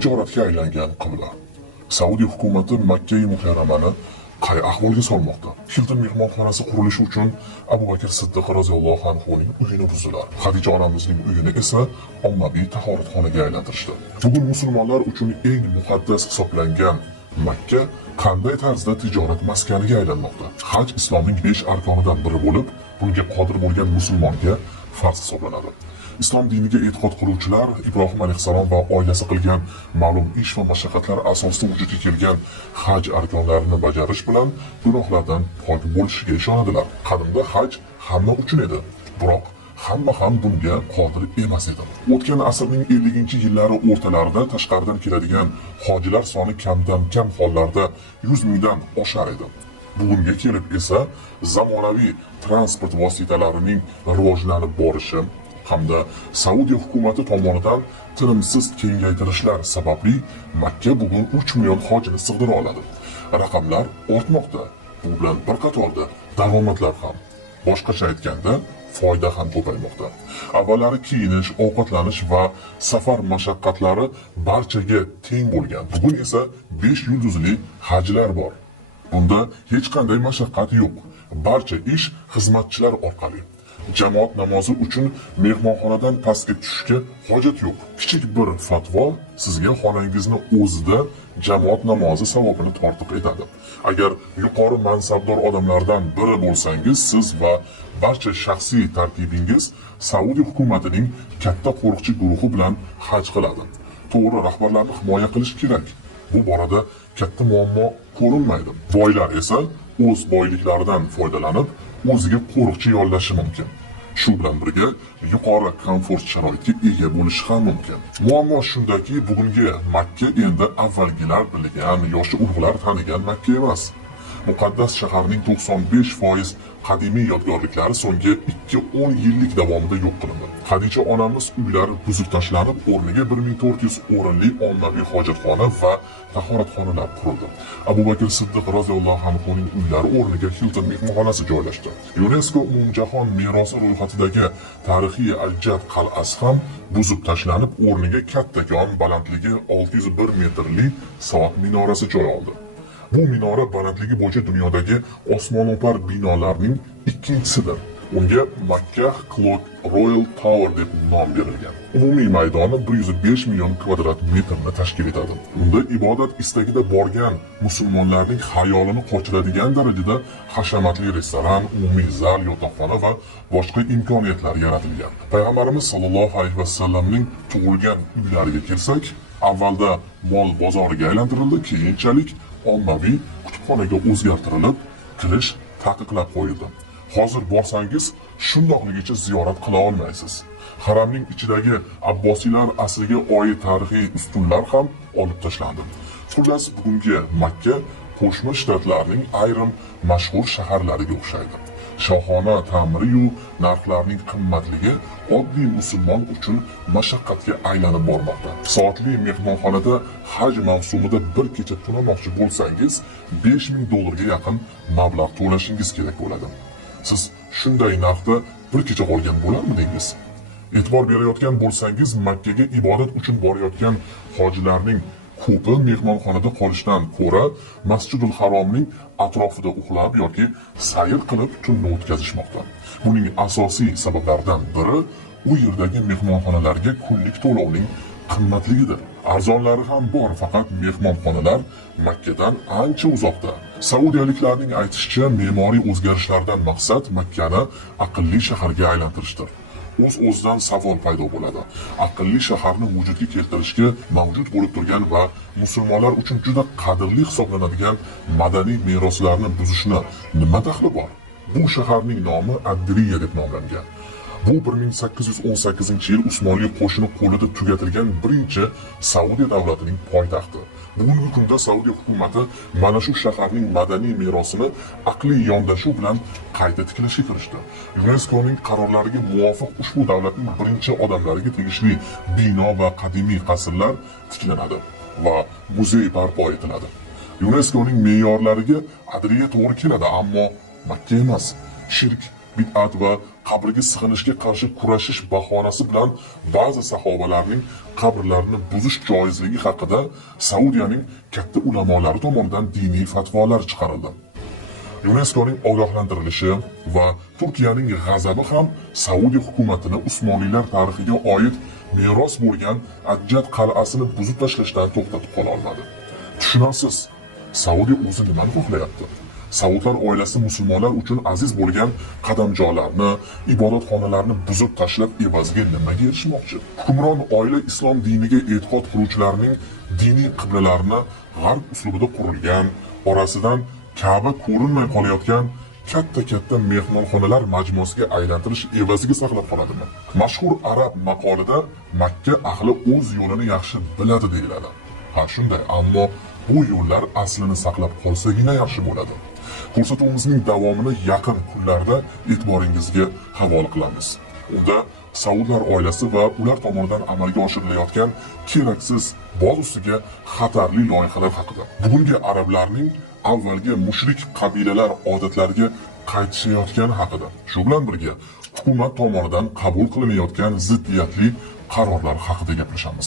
tijoratga aylangan qibla. Saudiya hukumati Makka mukarramani qay ahvolga solmoqda? Hilton mehmonxonasi qurilishi uchun Abu Bakr Siddiq roziyallohu anhuning uyini buzdilar. Xadija onamizning uyini esa ommaviy tahoratxonaga aylantirishdi. Bugun musulmonlar uchun eng muqaddas hisoblangan Makka qanday tarzda tijorat maskaniga aylanmoqda? Haj islomning 5 arkonidan biri bo'lib, bunga qodir bo'lgan musulmonga farz hisoblanadi. Islom diniga e'tiqod qiluvchilar Ibrohim alayhissalom va oilasi qilgan ma'lum ish va mashaqqatlar asosida vujudga kelgan haj arkonlarini bajarish bilan gunohlardan pok bo'lishiga ishonadilar. Qadimda haj hamma uchun edi, biroq hamma ham bunga qodir emas edi. O'tgan asrning 50-yillari o'rtalarida tashqaridan keladigan hojilar soni kamdan kam hollarda 100 mingdan oshar edi. Bugunga kelib esa zamonaviy transport vositalarining rivojlanib borishi hamda Saudiya hukumati tomonidan tinimsiz kengaytirishlar sababli Makka bugun 3 million hojini sig'dira oladi. Raqamlar ortmoqda. Bu bilan bir qatorda daromadlar ham, boshqacha aytganda, foyda ham ko'paymoqda. Avvallari kiyinish, ovqatlanish va safar mashaqqatlari barchaga teng bo'lgan. Bugun esa 5 yulduzli hajlar bor. Bunda hech qanday mashaqqat yo'q. Barcha ish xizmatchilar orqali. Jamoat namozi uchun mehmonxonadan pastga tushishga hojat yo'q. Kichik bir fatvo sizga xonangizni o'zida jamoat namozi savobini tortiq etadi. Agar yuqori mansabdor odamlardan biri bo'lsangiz, siz va barcha shaxsiy tarkibingiz Saudiya hukumatining katta qo'riqchi guruhi bilan haj qiladi. To'g'ri rahbarlarni himoya qilish kerak. Bu borada katta muammo ko'rinmaydi. Boylar esa o'z boyliklaridan foydalanib, o'ziga qo'riqchi yollashi mumkin. Shu bilan birga yuqori komfort sharoitga ega bo'lishi ham mumkin. Muammo shundaki, bugungi Makka endi avvalgilar bilgan, yoshi ulug'lar tanigan Makka emas. Muqaddas shaharning 95% qadimiy yodgorliklari so'nggi 2-10 yillik davomida yo'q qilindi. Xadija onamiz uylari buzib tashlanib, o'rniga 1400 o'rinli ommaviy hojatxona va tahoratxonalar qurildi. Abu Bakr Siddiq roziyallohu anhuning uylari o'rniga Hilton mehmonxonasi joylashdi. UNESCO umumjahon merosi ro'yxatidagi tarixiy Al-Jad qal'asi ham buzib tashlanib, o'rniga kattakon balandligi 601 metrli soat minorasi joy oldi. Bu minora balandligi bo'yicha dunyodagi osmono'par binolarning ikkinchisidir. Unga Makkah Clock Royal Tower deb nom berilgan. Umumiy maydoni 105 million kvadrat metrni tashkil etadi. Unda ibodat istagida borgan musulmonlarning xayolini qochiradigan darajada hashamatli restoran, umumiy zal, yotoqxona va boshqa imkoniyatlar yaratilgan. Payg'ambarimiz sollallohu alayhi vasallamning tug'ilgan uylariga kelsak, avvalda mol bozoriga aylantirildi, keyinchalik ommaviy kutubxonaga o'zgartirilib, kirish taqiqlab qo'yildi. Hozir borsangiz, shundoqligicha ziyorat qila olmaysiz. Haramning ichidagi Abbosiylar asriga oid tarixiy ustunlar ham olib tashlandi. Xullas, bugungi Makka Qo'shma Shtatlarning ayrim mashhur shaharlariga o'xshaydi. Shohona ta'miri-yu narxlarning qimmatligi oddiy musulmon uchun mashaqqatga aylanib bormoqda. Soatli mehmonxonada haj mavsumida bir kecha tunamoqchi bo'lsangiz, $5000 ga yaqin mablag' to'lashingiz kerak bo'ladi. Siz shunday narxda bir kecha qolgan bo'larmidingiz? E'tibor berayotgan bo'lsangiz, Makkaga ibodat uchun borayotgan hojilarning ko'pi mehmonxonada qolishdan ko'ra Masjidul Haromning atrofida uxlab yoki sayr qilib tunni o'tkazishmoqda. Buning asosiy sabablaridan biri u yerdagi mehmonxonalarga kunlik to'lovning qimmatligidir. Arzonlari ham bor, faqat mehmonxonalar Makkadan ancha uzoqda. Saudiyaliklarning aytishicha, me'moriy o'zgarishlardan maqsad Makkani aqlli shaharga aylantirishdir. O'z-o'zidan savol paydo bo'ladi. Aqlli shaharni vujudga keltirishga mavjud bo'lib turgan va musulmonlar uchun juda qadrli hisoblanadigan madaniy meroslarni buzishni nima daxli bor? Bu shaharning nomi Ad-Diriya deb nomlangan. Bu 1818-yil Usmonli qo'shini qo'lida tugatilgan birinchi Saudiya davlatining poytaxti. Bugungi kunda Saudiya hukumati mana shu shaharning madaniy merosini aqliy yondashuv bilan qayta tiklashga kirishdi. UNESCOning qarorlariga muvofiq ushbu davlatning birinchi odamlariga tegishli bino va qadimiy qasrlar tiklanadi va muzey barpo etiladi. UNESCOning me'yorlariga Adriya to'g'ri keladi, ammo Makka emas. Shirk, bid'at va qabrga sig'inishga qarshi kurashish bahonasi bilan ba'zi sahobalarning qabrlarini buzish joizligi haqida Saudiyaning katta ulamolari tomonidan diniy fatvolar chiqarildi. UNESKOning ogohlantirilishi va Turkiyaning g'azabi ham Saudiya hukumatini Usmoniylar tarixiga oid meros bo'lgan Ajjad qal'asini buzib tashlashdan to'xtatib qola olmadi. Tushunasiz, Saudiya o'zi nimani xohlayapti? Saudlar oilasi musulmonlar uchun aziz bo'lgan qadamjolarni, ibodatxonalarni buzib tashlab evaziga nimaga erishmoqchi? Hukmron oila islom diniga e'tiqod qiluvchilarning diniy qiblalarini g'arb uslubida qurilgan, orasidan Ka'ba ko'rinmay qolayotgan katta mehmonxonalar majmuasiga aylantirish evaziga saqlab qoladimi? Mashhur arab maqolida Makka ahli o'z yo'lini yaxshi biladi deyiladi. Ha, shunday, ammo bu yo'llar aslini saqlab qolsagina yaxshi bo'ladi. Ko'rsatuvimizning davomini yaqin kunlarda e'tiboringizga havola qilamiz. Unda Saudlar oilasi va ular tomonidan amalga oshirilayotgan keraksiz, boz ustiga xatarli loyihalar haqida. Bugungi arablarning avvalgi mushrik qabilalar odatlariga qaytishayotgani haqida. Shu bilan birga hukumat tomonidan qabul qilinayotgan ziddiyatli qarorlar haqida gaplashamiz.